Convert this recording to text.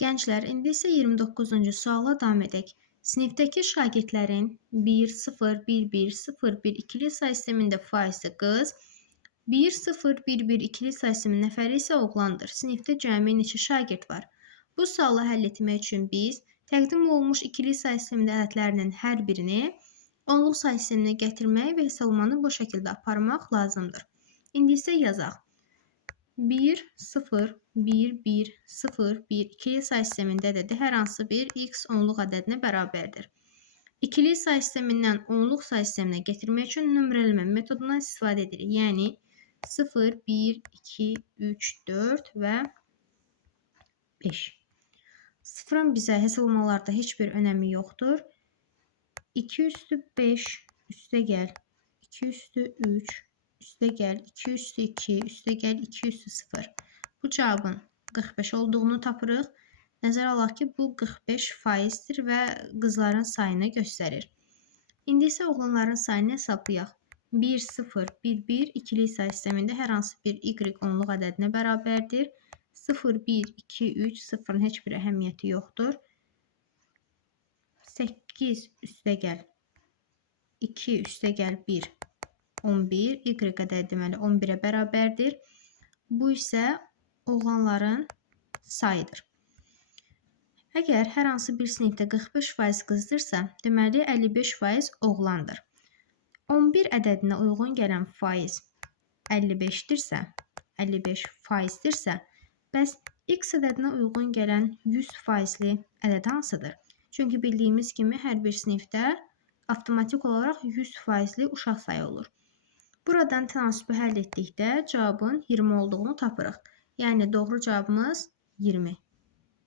Gənclər, indi isə 29-cu suala davam edək. Sinifdəki şagirdlərin 1, 0, 1, 1, 0, 1 ikili say sistemində faizli qız, 1, 0, 1, 1 ikili say sisteminin nəfəri isə oğlandır. Sinifdə cəmi neçə şagird var? Bu sualı həll etmək üçün biz təqdim olunmuş ikili say sistemində ədədlərinin hər birini onluq say sisteminə gətirmək və hesablamanı bu şəkildə aparmaq lazımdır. İndi isə yazaq. 1, 0, 1, 1, 0, 1 ikili say sistemində ədədi hər hansı bir x onluq ədədinə bərabərdir. İkili say sistemindən onluq say sisteminə gətirmək üçün nömrələmə metodundan istifadə edirik. Yəni 0, 1, 2, 3, 4 və 5. Sıfırın bizə hesablamalarda heç bir önəmi yoxdur. 2 üstü 5 üstə gəl 2 üstü 3 üstə gəl 2 üstü 2 üstə gəl 2 üstü 0. Bu cavabın 45 olduğunu tapırıq. Nəzərə alaq ki, bu 45 faizdir və qızların sayını göstərir. İndi isə oğlanların sayını hesablayaq. 1, 0, 1, 1 ikili say sistemində hər hansı bir y onluq ədədinə bərabərdir. 0, 1, 2, 3, 0-ın heç bir əhəmiyyəti yoxdur. 8 üstə gəl 2 üstə gəl 1 11 y ədədi deməli 11-ə bərabərdir. Bu isə oğlanların sayıdır. Əgər hər hansı bir sinifdə 45% qızdırsa, deməli 55% oğlandır. 11 ədədinə uyğun gələn faiz 55-dirsə, 55%dirsə, bəs x ədədinə uyğun gələn 100%li ədəd hansıdır? Çünki bildiyimiz kimi hər bir sinifdə avtomatik olaraq 100%li uşaq sayı olur. Buradan tənasibi həll etdikdə cavabın 20 olduğunu tapırıq. Yəni doğru cavabımız 20.